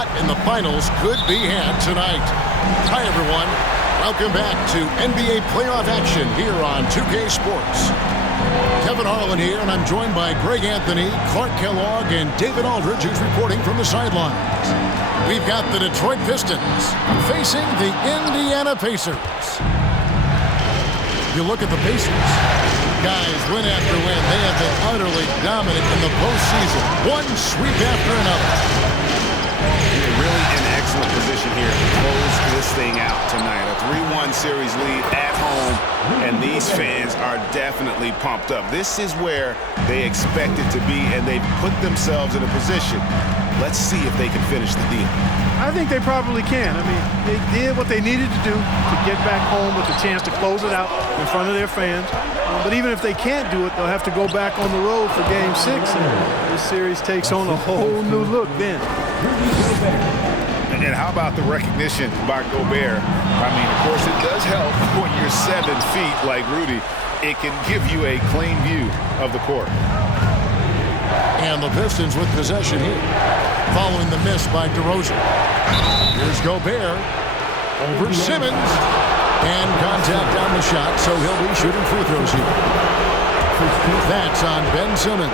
spot in the finals could be had tonight. Hi, everyone. Welcome back to NBA playoff action here on 2K Sports. Kevin Harlan here, and I'm joined by Greg Anthony, Clark Kellogg, and David Aldridge, who's reporting from the sidelines. We've got the Detroit Pistons facing the Indiana Pacers. You look at the Pacers. Guys, win after win, they have been utterly dominant in the postseason. One sweep after another. They're really in excellent position here to close this thing out tonight. A 3-1 series lead at home, and these fans are definitely pumped up. This is where they expect it to be, and they've put themselves in a position. Let's see if they can finish the deal. I think they probably can. I mean, they did what they needed to do to get back home with a chance to close it out in front of their fans. But even if they can't do it, they'll have to go back on the road for Game 6. And this series takes on a whole new look then. And how about the recognition by Gobert? I mean, of course, it does help when you're 7 feet like Rudy. It can give you a clean view of the court. And the Pistons with possession here, following the miss by DeRozan. Here's Gobert over Simmons, and contact on the shot, so he'll be shooting free throws here. That's on Ben Simmons.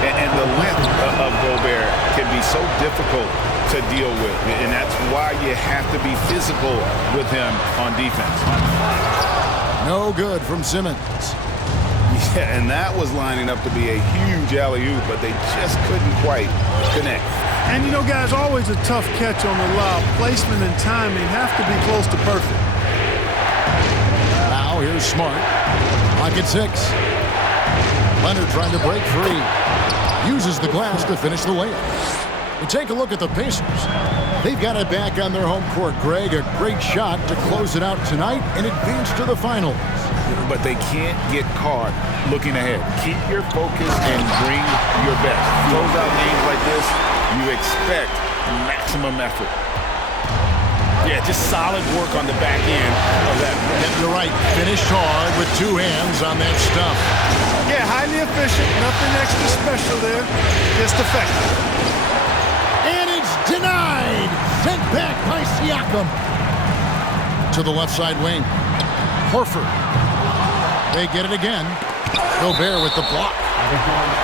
And the length of Gobert can be so difficult to deal with, and that's why you have to be physical with him on defense. No good from Simmons. Yeah, and that was lining up to be a huge alley-oop, but they just couldn't quite connect. And, you know, guys, always a tough catch on the lob. Placement and timing have to be close to perfect. Now here's Smart. Pocket 6. Leonard trying to break free. Uses the glass to finish the layup. We take a look at the Pacers. They've got it back on their home court, Greg. A great shot to close it out tonight and advance to the finals. But they can't get caught looking ahead. Keep your focus and bring your best. Close out games like this, you expect maximum effort. Yeah, just solid work on the back end of that. And you're right, finished hard with 2 hands on that stuff. Yeah, highly efficient, nothing extra special there, just effective. And it's denied. Sent back by Siakam. To the left side wing. Horford. They get it again. Gobert with the block.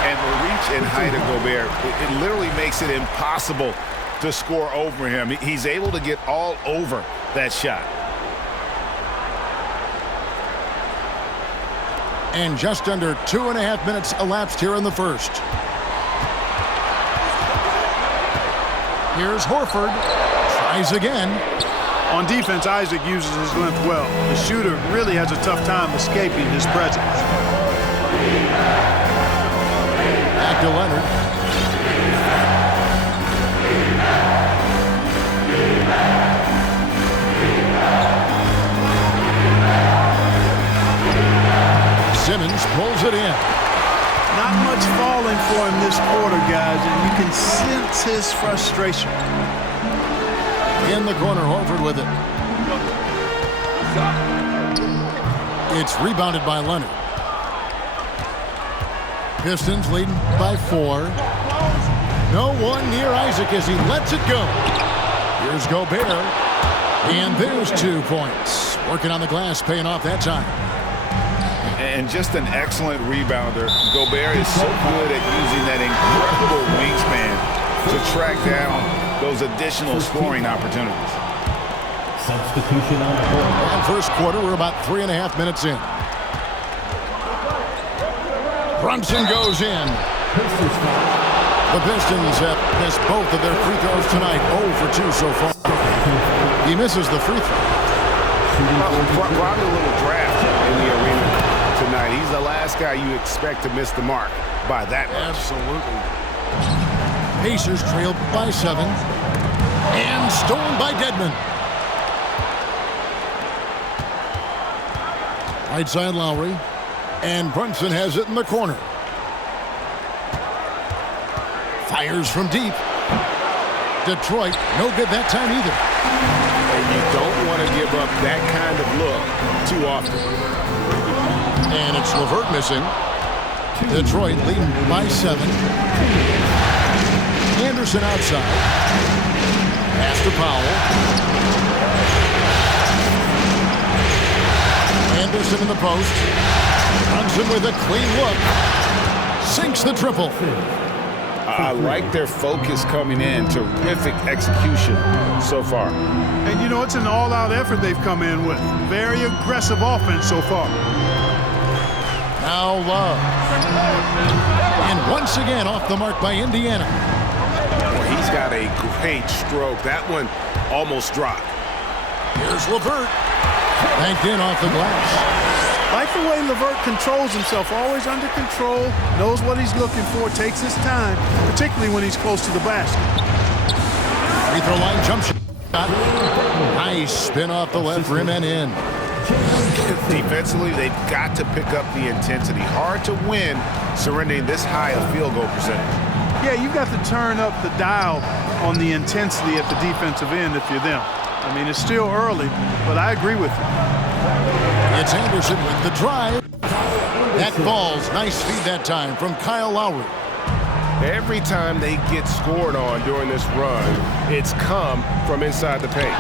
And the reach and height of Gobert, it literally makes it impossible to score over him. He's able to get all over that shot. And just under 2.5 minutes elapsed here in the first. Here's Horford. Tries again. On defense, Isaac uses his length well. The shooter really has a tough time escaping his presence. Back to Leonard. Simmons pulls it in. Not much falling for him this quarter, guys, and you can sense his frustration. In the corner, Horford with it. It's rebounded by Leonard. Pistons leading by 4. No one near Isaac as he lets it go. Here's Gobert. And there's 2 points. Working on the glass, paying off that time. And just an excellent rebounder. Gobert is so good at using that incredible wingspan to track down those additional scoring opportunities. Substitution on the board. And first quarter, we're about 3.5 minutes in. Brunson goes in. The Pistons have missed both of their free throws tonight. 0 for 2 so far. He misses the free throw. Probably a little draft in the arena tonight. He's the last guy you expect to miss the mark by that much. Absolutely. Pacers trailed by 7. And stolen by Dedmon. Right side Lowry. And Brunson has it in the corner. Fires from deep. Detroit, no good that time either. And you don't want to give up that kind of look too often. And it's LeVert missing. Detroit leading by 7. Anderson outside. to Powell. Anderson in the post. Johnson with a clean look. Sinks the triple. I like their focus coming in. Terrific execution so far. And, you know, it's an all-out effort they've come in with. Very aggressive offense so far. Now Love. And once again off the mark by Indiana. Well, he's got a great stroke. That one almost dropped. Here's LeVert. Banked in off the glass. Like the way LeVert controls himself, always under control, knows what he's looking for, takes his time, particularly when he's close to the basket. Free throw line jump shot. Nice spin off the left rim and in. Defensively, they've got to pick up the intensity. Hard to win surrendering this high a field goal percentage. Yeah, you've got to turn up the dial on the intensity at the defensive end if you're them. I mean, it's still early, but I agree with you. It's Anderson with the drive. That falls. Nice feed that time from Kyle Lowry. Every time they get scored on during this run, it's come from inside the paint.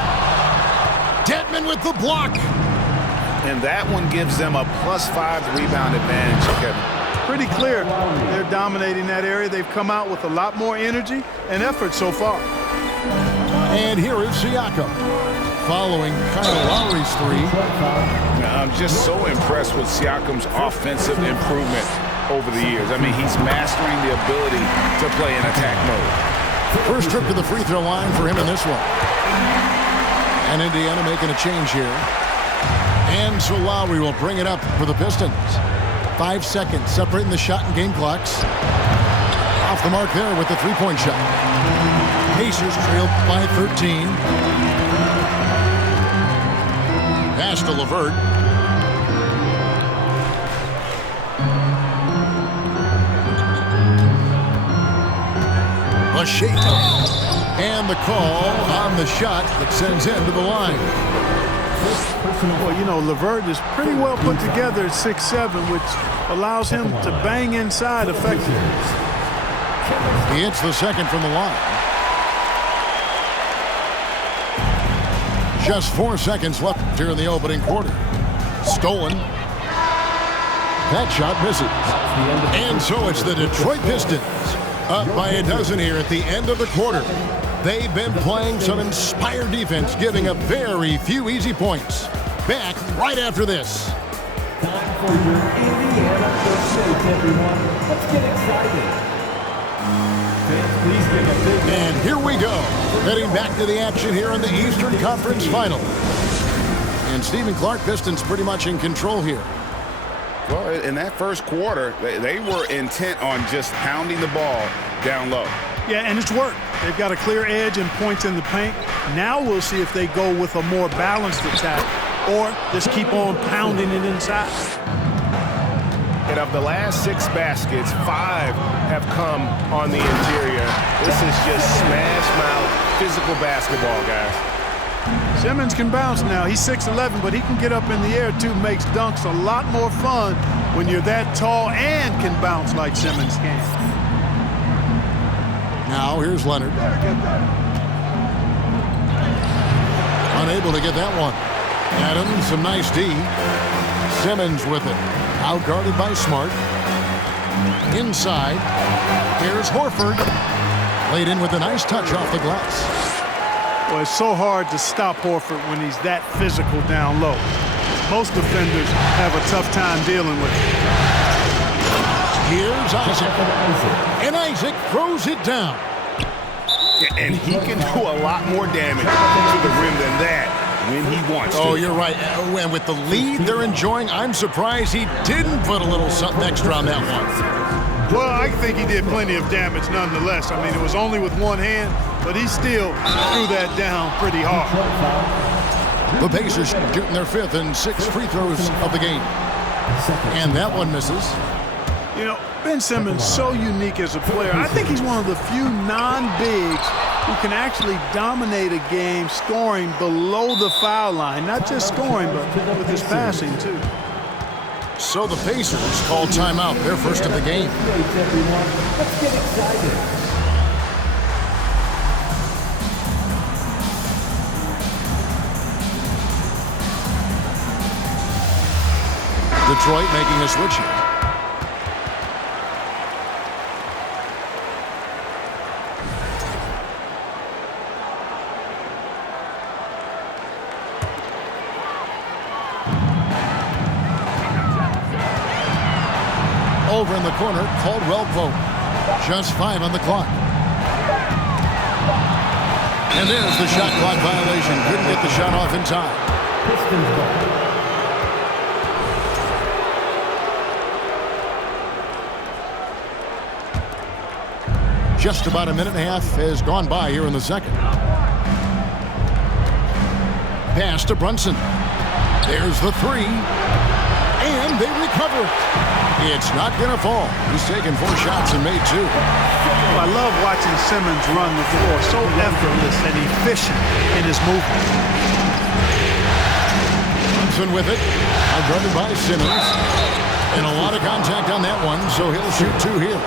Dedmon with the block. And that one gives them a +5 rebound advantage, Kevin. Pretty clear. They're dominating that area. They've come out with a lot more energy and effort so far. And here is Siakam, following Kyle Lowry's three. Now, I'm just so impressed with Siakam's offensive improvement over the years. I mean, he's mastering the ability to play in attack mode. First trip to the free throw line for him in this one. And Indiana making a change here. And so Lowry will bring it up for the Pistons. 5 seconds separating the shot and game clocks. Off the mark there with the three-point shot. Pacers trailed by 13. Pass to LeVert. A shake. And the call on the shot that sends him to the line. Well, you know, LeVert is pretty well put together at 6'7", which allows him to bang inside effectively. He hits the second from the line. Just 4 seconds left here in the opening quarter. Stolen. That shot misses. And so it's the Detroit Pistons up by a dozen here at the end of the quarter. They've been playing some inspired defense, giving up very few easy points. Back right after this. Time for your Indiana Pursuit, everyone. Let's get excited. Please give a big And here we go. Heading back to the action here in the Eastern Conference Final. And Stephen Clark, Pistons pretty much in control here. Well, in that first quarter, they were intent on just pounding the ball down low. Yeah, and it's worked. They've got a clear edge and points in the paint. Now we'll see if they go with a more balanced attack or just keep on pounding it inside. And of the last 6 baskets, 5 have come on the interior. This is just smash mouth physical basketball, guys. Simmons can bounce now. He's 6'11", but he can get up in the air too. Makes dunks a lot more fun when you're that tall and can bounce like Simmons can. Now here's Leonard. Unable to get that one. Adams, some nice D. Simmons with it. Outguarded by Smart. Inside. Here's Horford. Laid in with a nice touch off the glass. Well, it's so hard to stop Horford when he's that physical down low. Most defenders have a tough time dealing with it. Here's Isaac. And Isaac throws it down. And he can do a lot more damage to the rim than that when he wants to. Oh, you're right. And with the lead they're enjoying, I'm surprised he didn't put a little something extra on that one. Well, I think he did plenty of damage nonetheless. I mean, it was only with one hand, but he still threw that down pretty hard. The Pacers shooting their 5th and 6th free throws of the game. And that one misses. You know, Ben Simmons, so unique as a player. I think he's one of the few non-bigs who can actually dominate a game scoring below the foul line. Not just scoring, but with his passing, too. So the Pacers call timeout, their first of the game. Let's get excited. Detroit making a switch here. Over in the corner, Caldwell Pope. Just 5 on the clock. And there's the shot clock violation. Couldn't get the shot off in time. Pistons ball. Just about a minute and a half has gone by here in the second. Pass to Brunson. There's the three. And they recover it. It's not going to fall. He's taken 4 shots and made 2. I love watching Simmons run the floor. So effortless and efficient in his movement. Brunson with it. Outguarded by Simmons. And a lot of contact on that one, so he'll shoot 2 here.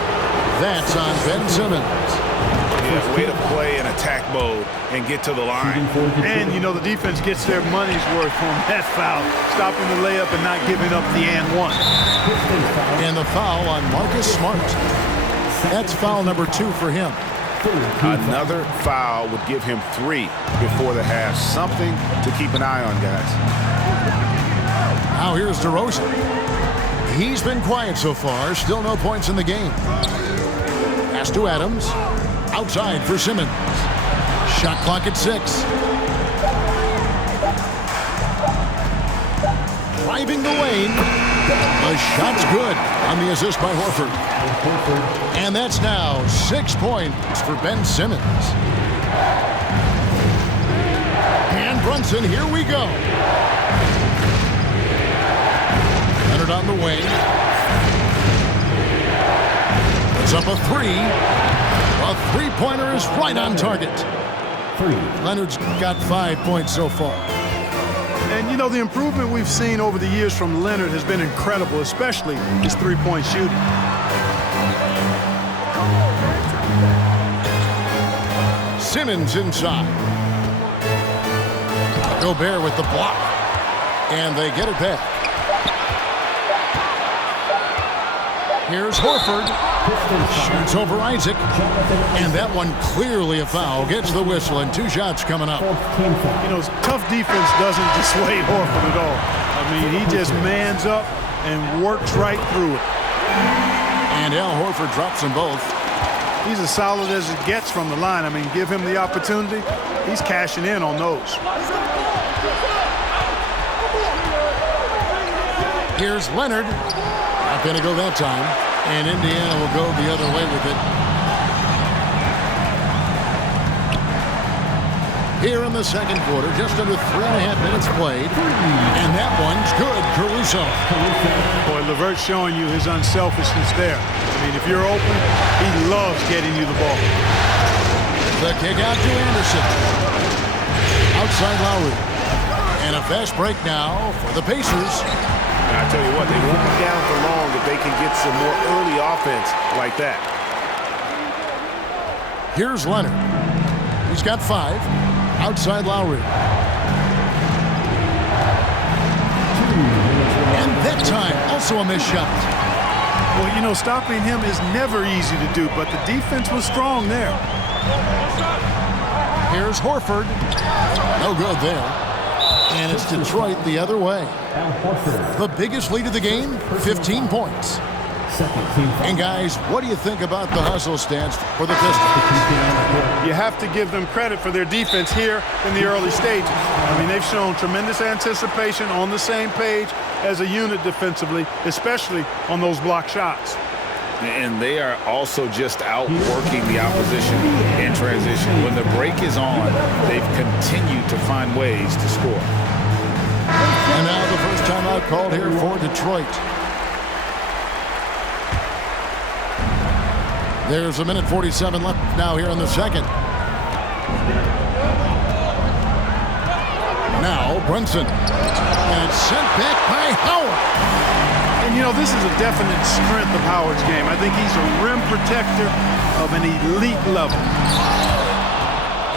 That's on Ben Simmons. Yeah, way to play in attack mode and get to the line. And, you know, the defense gets their money's worth on that foul, stopping the layup and not giving up the and one. And the foul on Marcus Smart. That's foul number 2 for him. Another foul would give him 3 before the half. Something to keep an eye on, guys. Now here's DeRozan. He's been quiet so far. Still no points in the game. Pass to Adams. Outside for Simmons. Shot clock at 6. Driving the lane. The shot's good on the assist by Horford. And that's now 6 points for Ben Simmons. And Brunson, here we go. Leonard on the wing. Puts up a 3. A three-pointer is right on target. Leonard's got 5 points so far. And, you know, the improvement we've seen over the years from Leonard has been incredible, especially his three-point shooting. Simmons inside. Gobert with the block. And they get it back. Here's Horford. Shoots over Isaac. And that one clearly a foul. Gets the whistle and 2 shots coming up. You know, tough defense doesn't dissuade Horford at all. I mean, he just mans up and works right through it. And Al Horford drops them both. He's as solid as it gets from the line. I mean, give him the opportunity. He's cashing in on those. Here's Leonard. Not going to go that time. And Indiana will go the other way with it. Here in the second quarter, just under 3.5 minutes played. And that one's good, Caruso. Boy, LeVert's showing you his unselfishness there. I mean, if you're open, he loves getting you the ball. The kick out to Anderson. Outside Lowry. And a fast break now for the Pacers. And I tell you what, they won't be down for long if they can get some more early offense like that. Here's Leonard. He's got 5. Outside Lowry. And that time, also a missed shot. Well, you know, stopping him is never easy to do, but the defense was strong there. Here's Horford. No good there. And it's Detroit the other way. The biggest lead of the game, 15 points. And guys, what do you think about the hustle stance for the Pistons? You have to give them credit for their defense here in the early stages. I mean, they've shown tremendous anticipation, on the same page as a unit defensively, especially on those block shots. And they are also just outworking the opposition in transition. When the break is on, they've continued to find ways to score. And now the first timeout called here for Detroit. There's a minute 47 left now here in the second. Now Brunson. And it's sent back by Howard. And, you know, this is a definite strength of Howard's game. I think he's a rim protector of an elite level.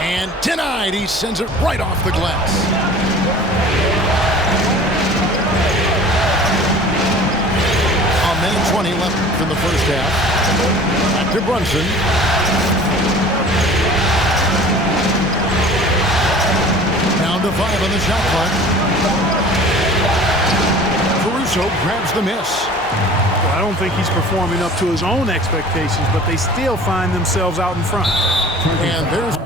And denied. He sends it right off the glass. minute 20 left in the first half. Back to Brunson. Down to 5 on the shot clock. Caruso grabs the miss. Well, I don't think he's performing up to his own expectations, but they still find themselves out in front. And there's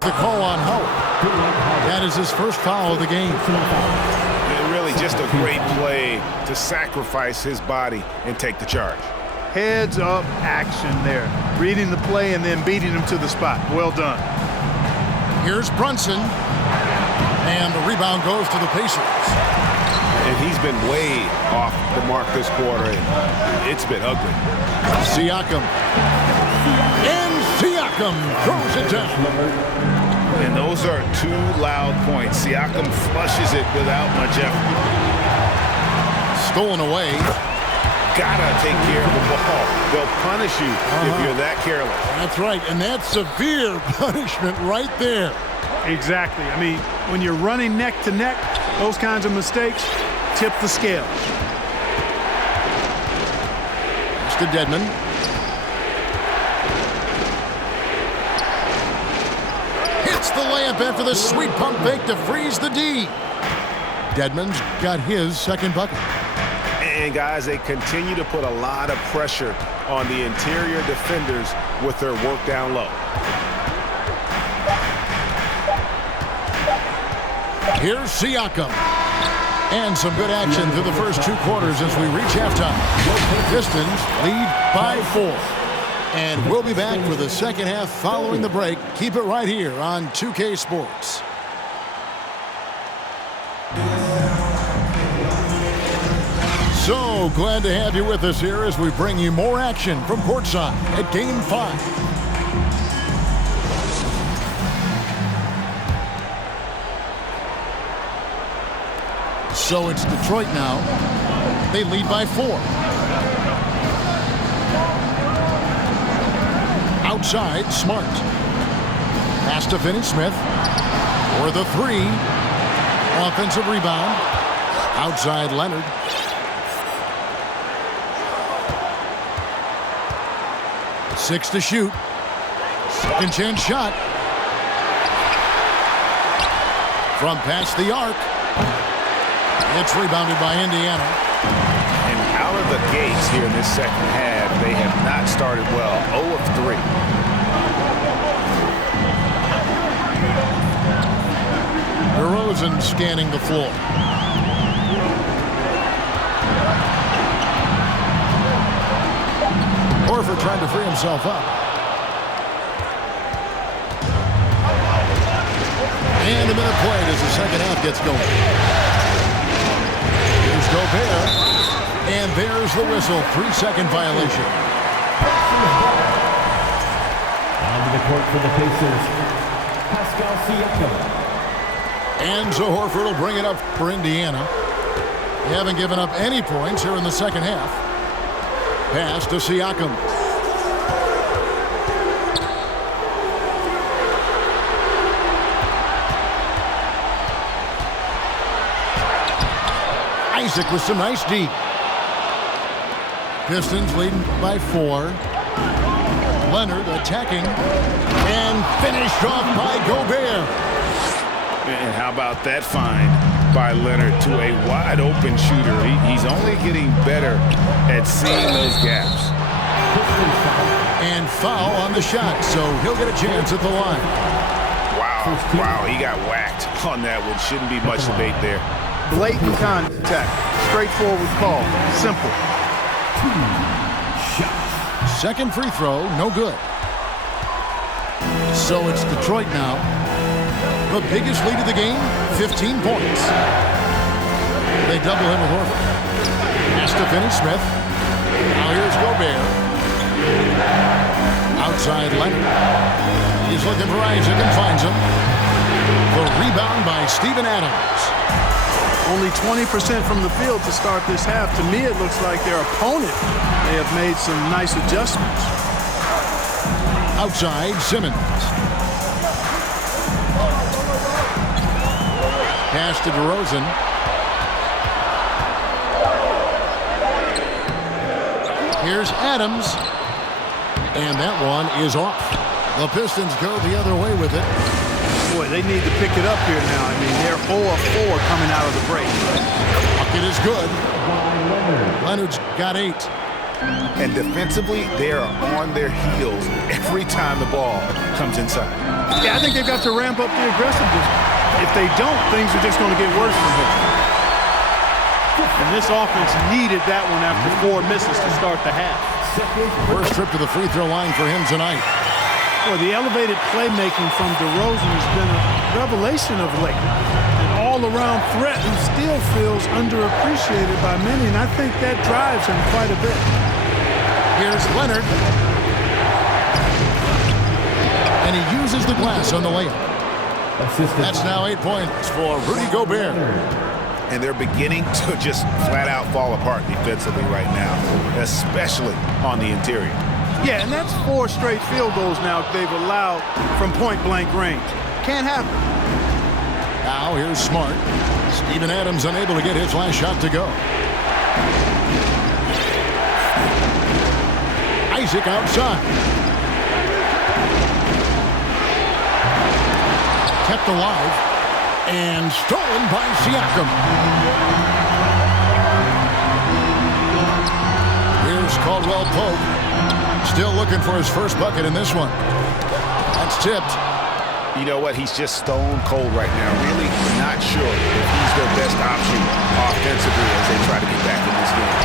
the call on Howard. That is his first foul of the game. Really just a great play to sacrifice his body and take the charge. Heads up action there. Reading the play and then beating him to the spot. Well done. Here's Brunson. And the rebound goes to the Pacers. And he's been way off the mark this quarter. It's been ugly. Siakam. And Siakam throws it down. And those are 2 loud points. Siakam flushes it without much effort. Stolen away. Gotta take care of the ball. They'll punish you if you're that careless. That's right, and that's severe punishment right there. Exactly. I mean, when you're running neck to neck, those kinds of mistakes tip the scales. It's to Dedmon. Hits the layup after the sweet pump fake to freeze the D. Dedmon's got his second bucket. And guys, they continue to put a lot of pressure on the interior defenders with their work down low. Here's Siakam. And some good action through the first 2 quarters as we reach halftime. Pistons lead by 4. And we'll be back for the second half following the break. Keep it right here on 2K Sports. So glad to have you with us here as we bring you more action from courtside at Game 5. So it's Detroit now. They lead by 4. Outside, Smart. Pass to Finney-Smith. For the 3. Offensive rebound. Outside, Leonard. Six to shoot. Second chance shot. From past the arc. It's rebounded by Indiana. And out of the gates here in this second half, they have not started well. 0 of 3. DeRozan scanning the floor. Horford trying to free himself up. And a minute played as the second half gets going. Here's Gobert. And there's the whistle. 3-second violation. Onto the court for the Pacers, Pascal Siakam. And so Horford will bring it up for Indiana. They haven't given up any points here in the second half. Pass to Siakam. Isaac with some nice D. Pistons leading by 4. Leonard attacking and finished off by Gobert. And how about that find by Leonard to a wide open shooter? He's only getting better at seeing those gaps. And foul on the shot, so he'll get a chance at the line. Wow, he got whacked on that one. Shouldn't be much debate there. Blatant contact. Straightforward call. Simple. Second free throw, no good. So it's Detroit now. The biggest lead of the game, 15 points. They double him with Horford. Pass to Finney-Smith. Now here's Gobert. Outside Leonard. He's looking for Isaac and finds him. The rebound by Steven Adams. Only 20% from the field to start this half. To me, it looks like their opponent may have made some nice adjustments. Outside, Simmons. Pass to DeRozan. Here's Adams. And that one is off. The Pistons go the other way with it. Boy, they need to pick it up here now. I mean, they're 0 of 4 coming out of the break. Bucket is good. Leonard's got 8. And defensively, they are on their heels every time the ball comes inside. Yeah, I think they've got to ramp up the aggressiveness. If they don't, things are just going to get worse from here. And this offense needed that one after 4 misses to start the half. First trip to the free throw line for him tonight. Well, the elevated playmaking from DeRozan has been a revelation of late. An all-around threat who still feels underappreciated by many, and I think that drives him quite a bit. Here's Leonard. And he uses the glass on the layup. That's now 8 points for Rudy Gobert. And they're beginning to just flat out fall apart defensively right now, especially on the interior. Yeah, and that's 4 straight field goals now they've allowed from point-blank range. Can't happen. Now here's Smart. Steven Adams unable to get his last shot to go. Isaac outside. Kept alive and stolen by Siakam. Here's Caldwell Pope. Still looking for his first bucket in this one. That's tipped. You know what? He's just stone cold right now. Really not sure if he's their best option offensively as they try to get back in this game.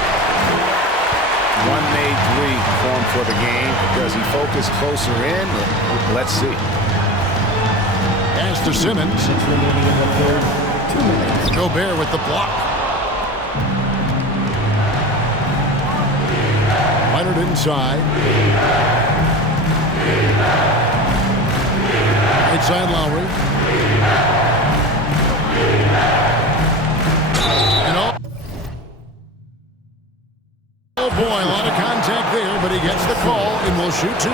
One made 3 formed for the game. Does he focus closer in? Let's see. Pass to Simmons. Gobert with the block. Leonard inside. Right side Lowry. And oh boy, a lot of contact there, but he gets the call and will shoot 2.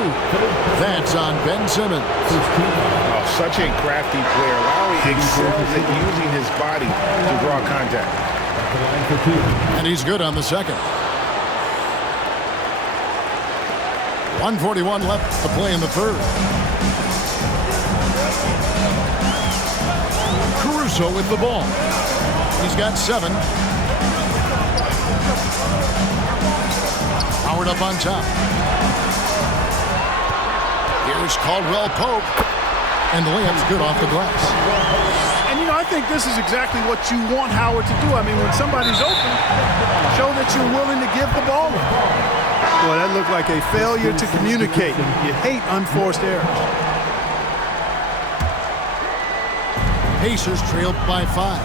That's on Ben Simmons. Oh, such a crafty player. Lowry excels at using his body to draw contact. And he's good on the second. 1:41 left to play in the third. Caruso with the ball. He's got 7. Howard up on top. Here's Caldwell Pope. And the layup's good off the glass. And, you know, I think this is exactly what you want Howard to do. I mean, when somebody's open, show that you're willing to give the ball. Boy, that looked like a failure to communicate. You hate unforced errors. Pacers trailed by 5.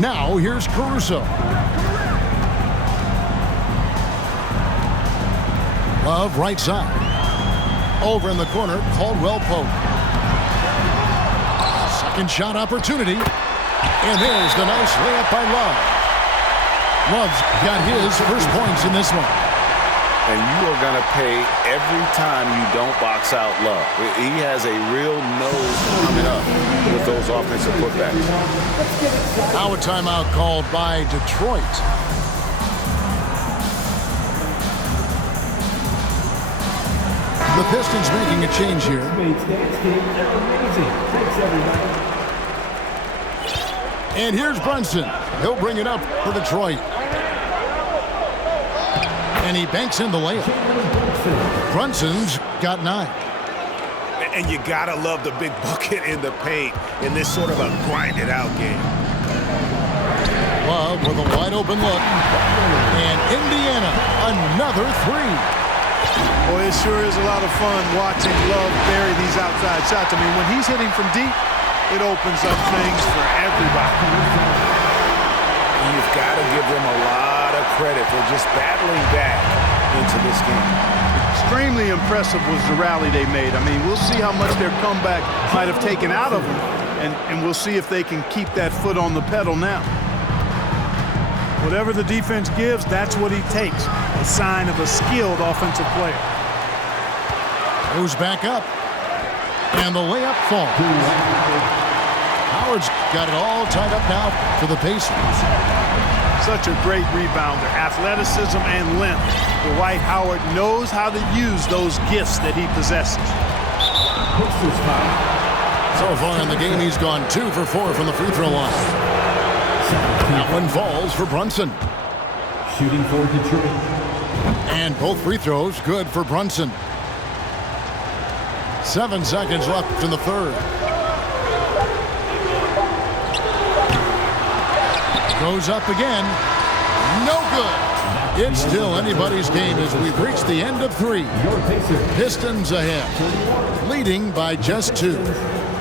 Now here's Caruso. Love right side. Over in the corner, Caldwell Pope. Second shot opportunity. And there's the nice layup by Love. Love's got his first points in this one. And you are going to pay every time you don't box out Love. He has a real nose coming up with those offensive putbacks. Now a timeout called by Detroit. The Pistons making a change here. And here's Brunson. He'll bring it up for Detroit. And he banks in the layup. Brunson's got 9. And you gotta love the big bucket in the paint in this sort of a grinded-out game. Love with a wide-open look. And Indiana, another 3. Boy, it sure is a lot of fun watching Love bury these outside shots. I mean, when he's hitting from deep, it opens up things for everybody. You've got to give them a lot of credit for just battling back into this game. Extremely impressive was the rally they made. I mean, we'll see how much their comeback might have taken out of them, and we'll see if they can keep that foot on the pedal now. Whatever the defense gives, that's what he takes. A sign of a skilled offensive player. Goes back up. And the layup falls. Howard's got it all tied up now for the Pacers. such a great rebounder, athleticism and length. Dwight Howard knows how to use those gifts that he possesses. So far in the game, he's gone 2 for 4 from the free throw line. That one falls for Brunson. Shooting for Detroit. And both free throws good for Brunson. 7 seconds left in the third. Goes up again. No good. It's still anybody's game as we've reached the end of 3. Pistons ahead, leading by just 2.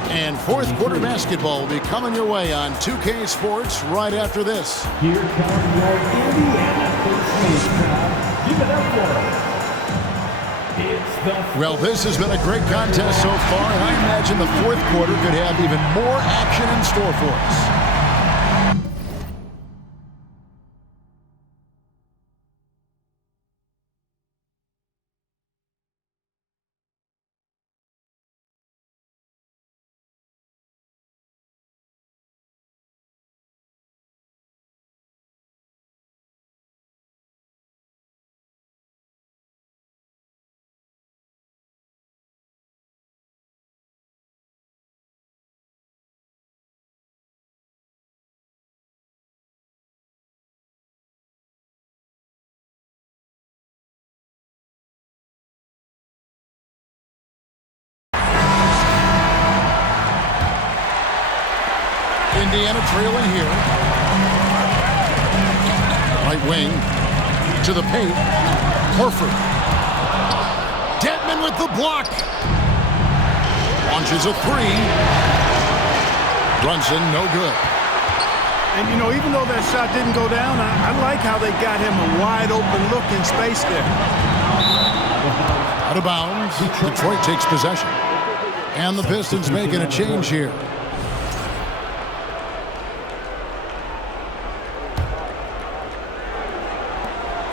And fourth quarter basketball will be coming your way on 2K Sports right after this. Here comes your Indiana Pacers crowd. Give it up for them. It's the... Well, this has been a great contest so far, and I imagine the fourth quarter could have even more action in store for us. Indiana trailing here. Right wing to the paint. Horford. Dedmon with the block. Launches a 3. Brunson, no good. And, you know, even though that shot didn't go down, I like how they got him a wide open look in space there. Out of bounds. Detroit takes possession. And the Pistons making a change here.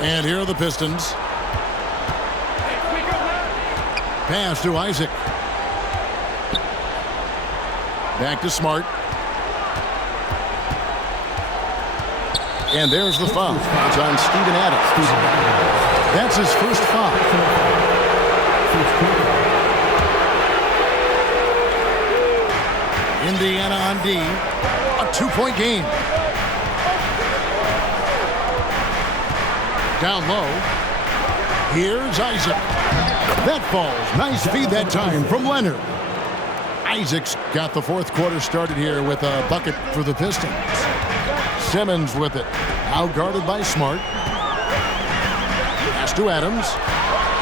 And here are the Pistons. Pass to Isaac. Back to Smart. And there's the foul. It's on Steven Adams. That's his first foul. Indiana on D. A 2-point game. Down low. Here's Isaac. That falls. Nice feed that time from Leonard. Isaac's got the fourth quarter started here with a bucket for the Pistons. Simmons with it. Out guarded by Smart. Pass to Adams.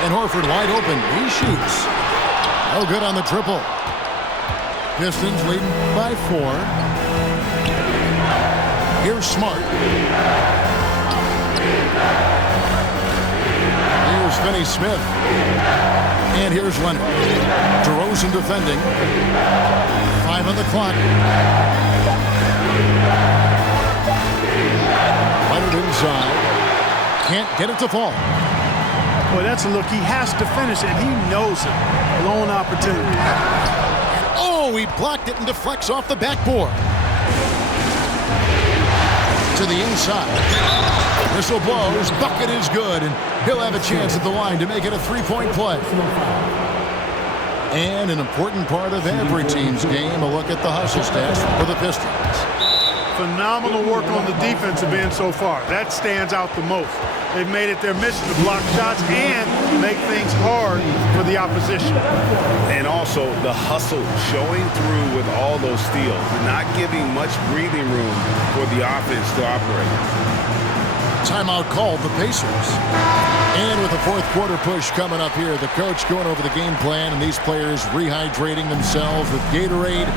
And Horford wide open. He shoots. No good on the triple. Pistons leading by 4. Here's Smart. Here's Finney-Smith. And here's Leonard. DeRozan defending. 5 on the clock. Leonard inside. Can't get it to fall. Boy, that's a look he has to finish, and he knows it. Lone opportunity. Oh, he blocked it and deflects off the backboard. To the inside. Whistle blows. Bucket is good, and he'll have a chance at the line to make it a 3-point play. And an important part of every team's game, a look at the hustle stats for the Pistons. Phenomenal work on the defensive end so far. That stands out the most. They've made it their mission to block shots and make things hard for the opposition. And also the hustle showing through with all those steals, not giving much breathing room for the offense to operate. Timeout called the Pacers. And with the fourth quarter push coming up here, the coach going over the game plan and these players rehydrating themselves with Gatorade,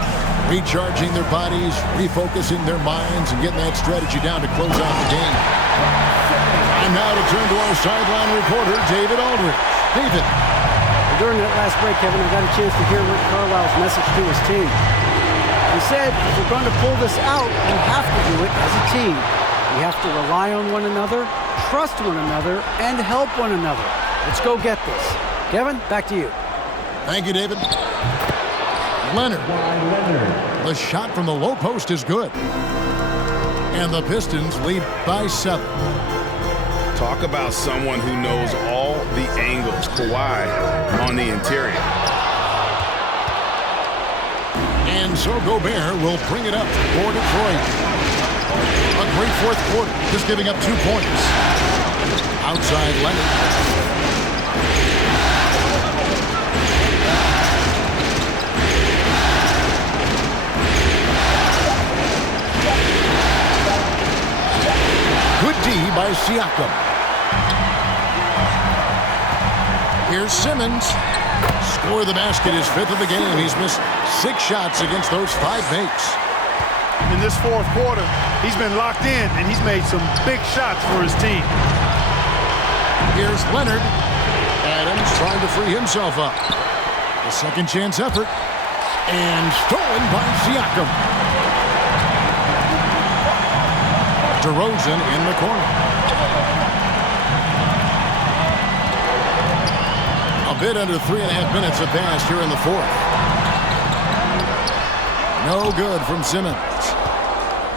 recharging their bodies, refocusing their minds, and getting that strategy down to close out the game. Time now to turn to our sideline reporter, David Aldridge. David. During that last break, Kevin, I got a chance to hear Rick Carlisle's message to his team. He said, if we're going to pull this out, we have to do it as a team. We have to rely on one another, trust one another, and help one another. Let's go get this. Kevin, back to you. Thank you, David. Leonard. The shot from the low post is good. And the Pistons lead by 7. Talk about someone who knows all the angles. Kawhi on the interior. And so Gobert will bring it up for Detroit. A great fourth quarter, just giving up 2 points. Outside Leonard. Good D by Siakam. Here's Simmons. Score the basket, his 5th of the game. He's missed 6 shots against those 5 mates. In this fourth quarter, he's been locked in, and he's made some big shots for his team. Here's Leonard. Adams trying to free himself up. A second chance effort. And stolen by Siakam. DeRozan in the corner. A bit under 3.5 minutes have passed here in the fourth. No good from Simmons.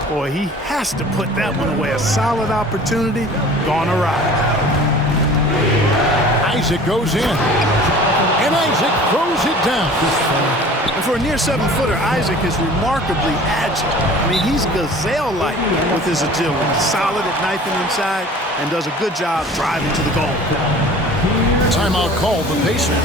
Boy, he has to put that one away. A solid opportunity gone awry. Isaac goes in. And Isaac throws it down. And for a near 7-footer, Isaac is remarkably agile. I mean, he's gazelle-like with his agility. Solid at knifing inside and does a good job driving to the goal. Timeout called the Pacers.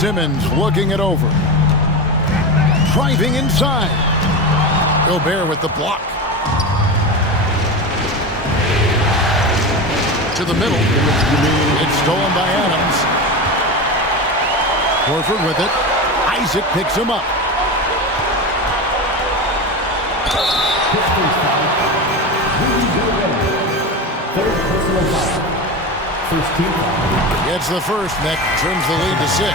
Simmons looking it over. Driving inside. Gobert with the block. To the middle. It's stolen by Adams. Horford with it. Isaac picks him up. Gets the first, and that trims the lead to 6.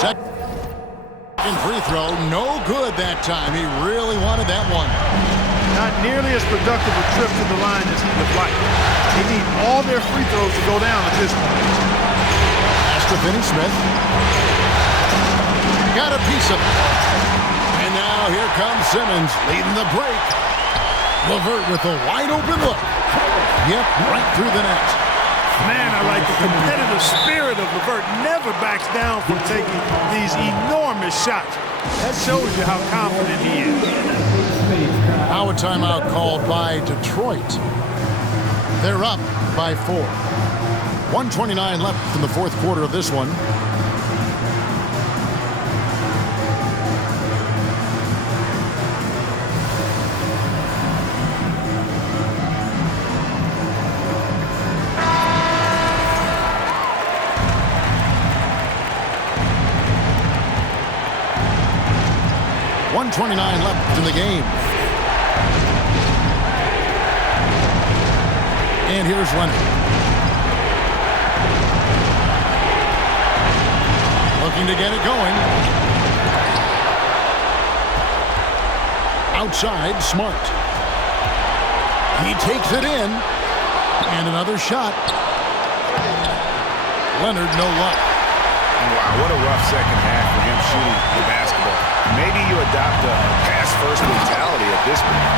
Second free throw, no good that time. He really wanted that one. Not nearly as productive a trip to the line as he would like. They need all their free throws to go down at this point. Pass to Finney-Smith. Got a piece of it. And now here comes Simmons leading the break. LeVert with a wide open look. Yep, right through the net. Man, I like the competitive spirit of LeVert. Never backs down from taking these enormous shots. That shows you how confident he is. Now a timeout called by Detroit. They're up by 4. 1:29 left in the fourth quarter of this one. .29 left in the game. And here's Leonard. Looking to get it going. Outside, Smart. He takes it in. And another shot. Leonard, no luck. Wow, what a rough second half for him shooting the basketball. Maybe you adopt a pass-first mentality at this point.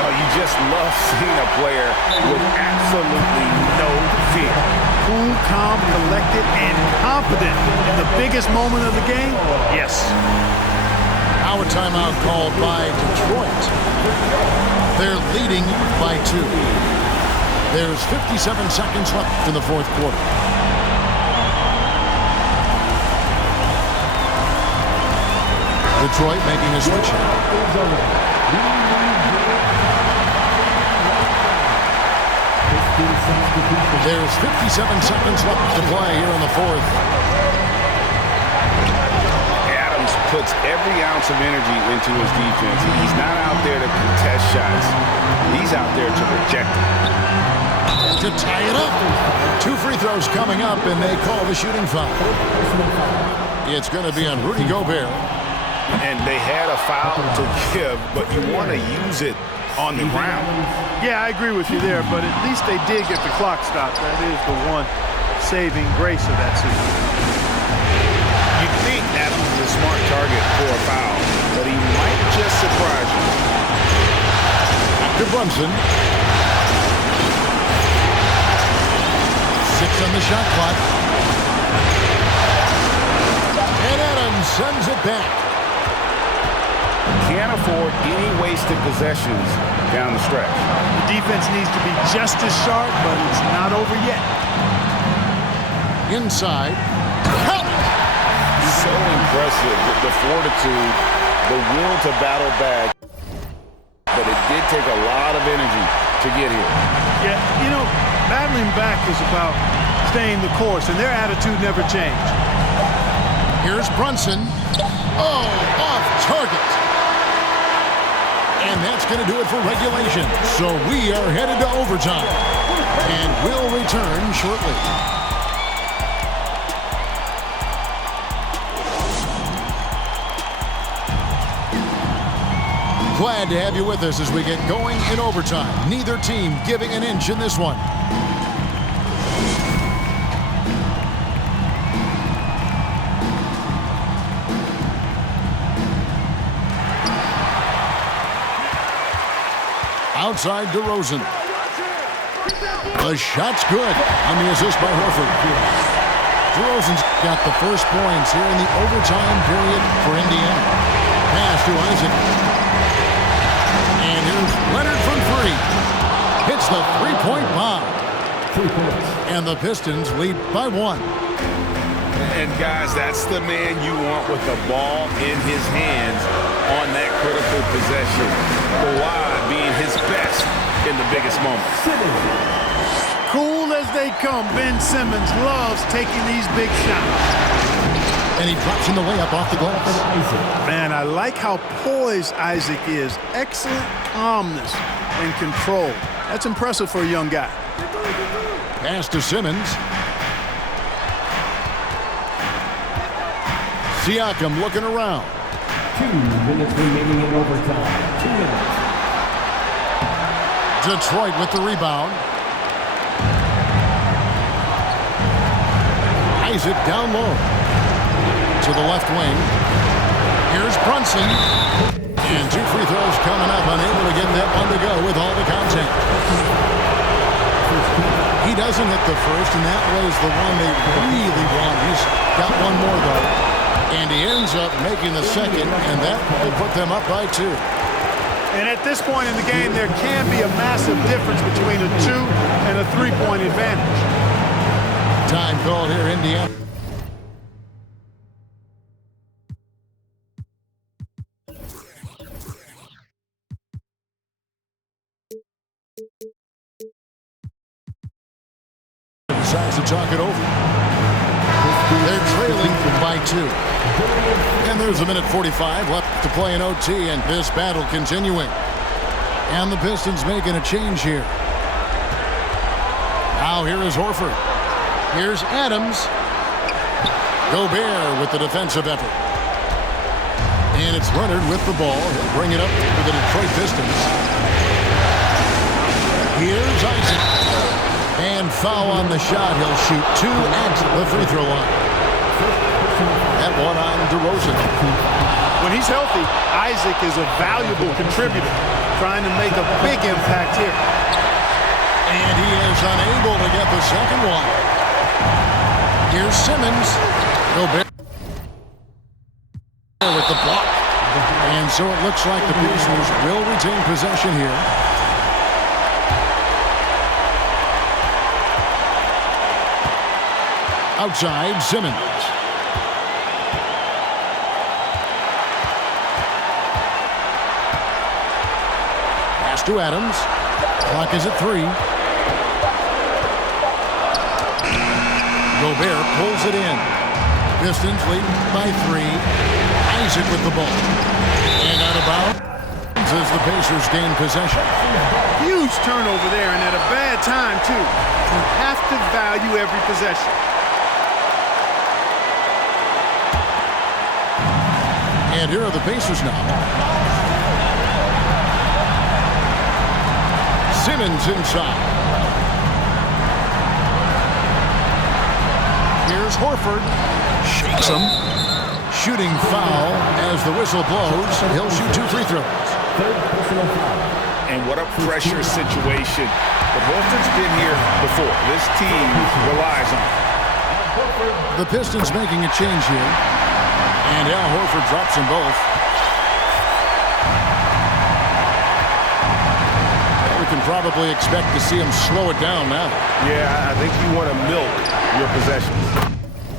Oh, you just love seeing a player with absolutely no fear. Cool, calm, collected, and confident in the biggest moment of the game. Yes. Now a timeout called by Detroit. They're leading by 2. There's 57 seconds left in the fourth quarter. Detroit making a switch. There's 57 seconds left to play here in the fourth. Adams puts every ounce of energy into his defense. He's not out there to contest shots. He's out there to reject them. To tie it up. 2 free throws coming up, and they call the shooting foul. It's going to be on Rudy Gobert. And they had a foul to give, but you want to use it on the ground. Yeah, I agree with you there, but at least they did get the clock stopped. That is the one saving grace of that situation. You'd think Adams is a smart target for a foul, but he might just surprise you. After Brunson. 6 on the shot clock. And Adams sends it back. Can't afford any wasted possessions down the stretch. The defense needs to be just as sharp, but it's not over yet. Inside. So impressive, the fortitude, the will to battle back. But it did take a lot of energy to get here. Yeah, you know, battling back is about staying the course, and their attitude never changed. Here's Brunson. Oh, off target. And that's going to do it for regulation. So we are headed to overtime. And we'll return shortly. Glad to have you with us as we get going in overtime. Neither team giving an inch in this one. Outside DeRozan. The shot's good on the assist by Horford. DeRozan's got the first points here in the overtime period for Indiana. Pass to Isaac. And here's Leonard from 3. Hits the three-point bomb. 3 points. And the Pistons lead by 1. And guys, that's the man you want with the ball in his hands on that critical possession. Kawhi being his best in the biggest moments. Cool as they come, Ben Simmons loves taking these big shots. And he drops in the layup off the glass. Man, I like how poised Isaac is. Excellent calmness and control. That's impressive for a young guy. Pass to Simmons. Siakam looking around. 2 minutes remaining in overtime. 2 minutes. Detroit with the rebound. Isaac down low. To the left wing. Here's Brunson. And 2 free throws coming up. Unable to get that one to go with all the contact. He doesn't hit the first, and that was the one they really want. He's got one more, though. And he ends up making the second, and that will put them up by 2. And at this point in the game, there can be a massive difference between a 2 and a 3-point advantage. Time called here, Indiana. Decides to talk it over. They're trailing by 2. And there's a minute 45 left to play in OT, and this battle continuing. And the Pistons making a change here. Now here is Horford. Here's Adams. Gobert with the defensive effort. And it's Leonard with the ball. He'll bring it up for the Detroit Pistons. Here's Isaac. And foul on the shot. He'll shoot 2 at the free throw line. That one on DeRozan. When he's healthy, Isaac is a valuable contributor, trying to make a big impact here. And he is unable to get the second one. Here's Simmons. Gobert with the block. And so it looks like the Pacers will retain possession here. Outside, Simmons. Pass to Adams. Clock is at 3. Gobert pulls it in. Pistons lead by 3. Isaac with the ball. And out of bounds as the Pacers gain possession. Huge turnover there, and at a bad time, too. You have to value every possession. And here are the Pacers now. Freeman's inside. Here's Horford. Shakes him. Shooting foul as the whistle blows. He'll shoot 2 free throws. And what a pressure situation. But Horford's been here before. This team relies on him. The Pistons making a change here. And Al Horford drops them both. We can probably expect to see him slow it down now. Yeah, I think you want to milk your possessions.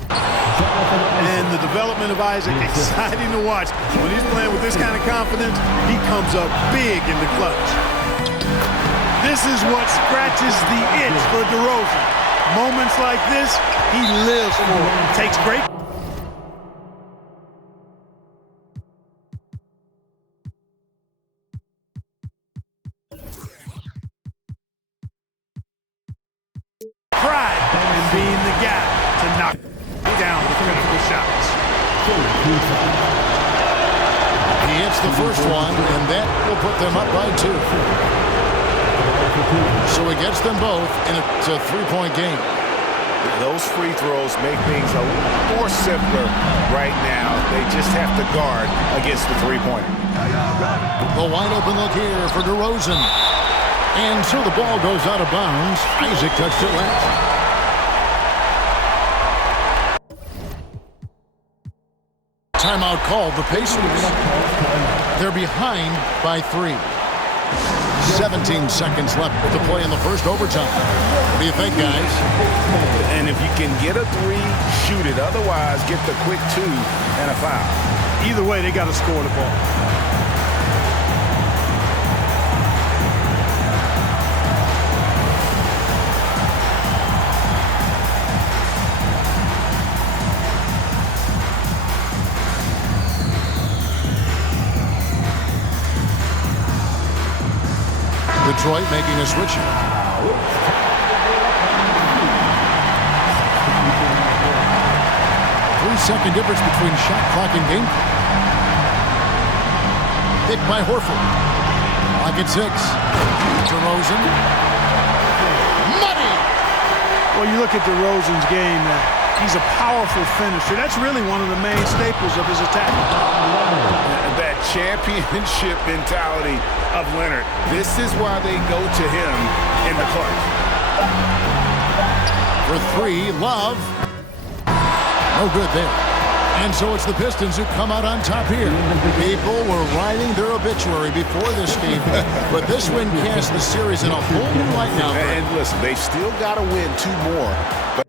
And the development of Isaac, exciting to watch. When he's playing with this kind of confidence, he comes up big in the clutch. This is what scratches the itch for DeRozan. Moments like this, he lives for it. Takes great. Pride in being the guy to knock down the critical shots. He hits the first one, and that will put them up by 2. So he gets them both, and it's a 3-point game. Those free throws make things a little more simpler right now. They just have to guard against the three-pointer. The wide open look here for DeRozan. And so the ball goes out of bounds. Isaac touched it last. Timeout called the Pacers. They're behind by 3. 17 seconds left to play in the first overtime. What do you think, guys? And if you can get a 3, shoot it. Otherwise, get the quick 2 and a foul. Either way, they got to score the ball. Detroit making a switch. 3-second difference between shot clock and game clock. Hit by Horford. Clock at 6. DeRozan. Money! Well, you look at DeRozan's game, he's a powerful finisher. That's really one of the main staples of his attack. That championship mentality of Leonard. This is why they go to him in the clutch. For 3, Love. No good there. And so it's the Pistons who come out on top here. People were writing their obituary before this game, but this win casts the series in a whole new light now. And listen, they've still got to win 2 more, but